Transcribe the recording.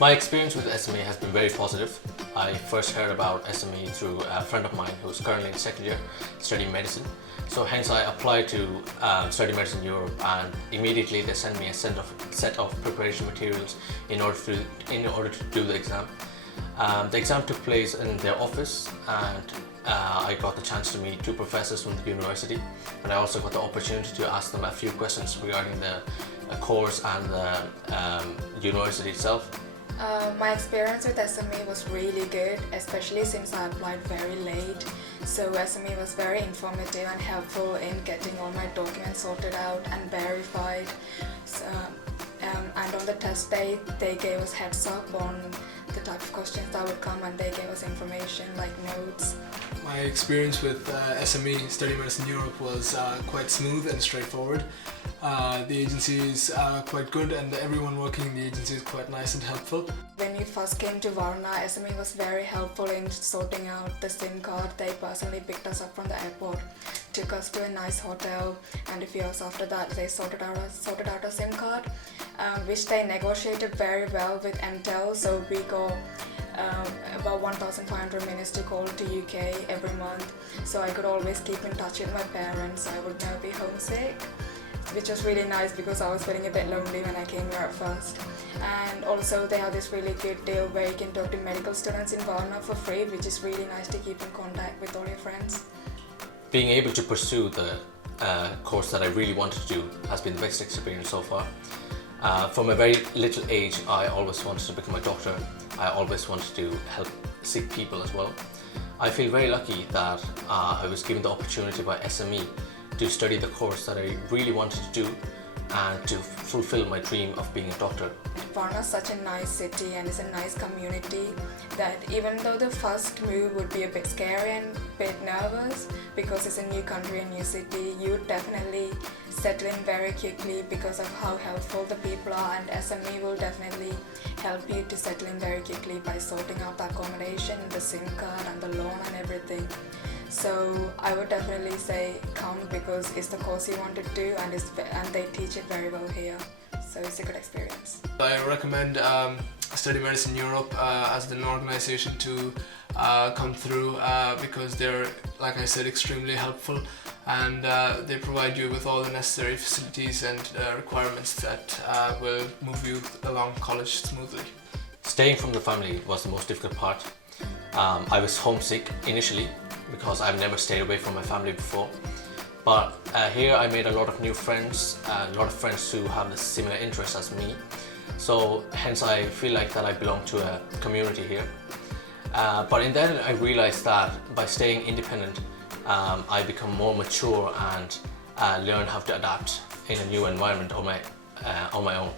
My experience with SME has been very positive. I first heard about SME through a friend of mine who's currently in second year studying medicine. So hence I applied to study medicine in Europe, and immediately they sent me a set of preparation materials in order to do the exam. The exam took place in their office, and I got the chance to meet two professors from the university, and I also got the opportunity to ask them a few questions regarding the course and the university itself. My experience with SME was really good, especially since I applied very late. So SME was very informative and helpful in getting all my documents sorted out and verified. So, and on the test day, they gave us heads up on the type of questions that would come, and they gave us information like notes. My experience with SME, Study Medicine Europe, was quite smooth and straightforward. The agency is quite good, and everyone working in the agency is quite nice and helpful. When we first came to Varna, SME was very helpful in sorting out the SIM card. They personally picked us up from the airport, took us to a nice hotel, and a few hours after that they sorted out a SIM card, which they negotiated very well with MTEL. So we got about 1,500 minutes to call to UK every month, so I could always keep in touch with my parents. I would never be homesick, which was really nice because I was feeling a bit lonely when I came here at first. And also they have this really good deal where you can talk to medical students in Varna for free, which is really nice to keep in contact with all your friends. Being able to pursue the course that I really wanted to do has been the best experience so far. From a very little age, I always wanted to become a doctor. I always wanted to help sick people as well. I feel very lucky that I was given the opportunity by SME to study the course that I really wanted to do and to fulfill my dream of being a doctor. Varna is such a nice city and it's a nice community that even though the first move would be a bit scary and a bit nervous because it's a new country, a new city, you would definitely settle in very quickly because of how helpful the people are, and SME will definitely help you to settle in very quickly by sorting out the accommodation, the SIM card and the loan and everything. So I would definitely say come because it's the course you want to do, and they teach it very well here. So it's a good experience. I recommend Study Medicine Europe as an organization to come through because they're, like I said, extremely helpful, and they provide you with all the necessary facilities and requirements that will move you along college smoothly. Staying from the family was the most difficult part. I was homesick initially because I've never stayed away from my family before. But here I made a lot of new friends, a lot of friends who have the similar interests as me. So hence I feel like that I belong to a community here. But in that I realized that by staying independent, I become more mature and learn how to adapt in a new environment on my own.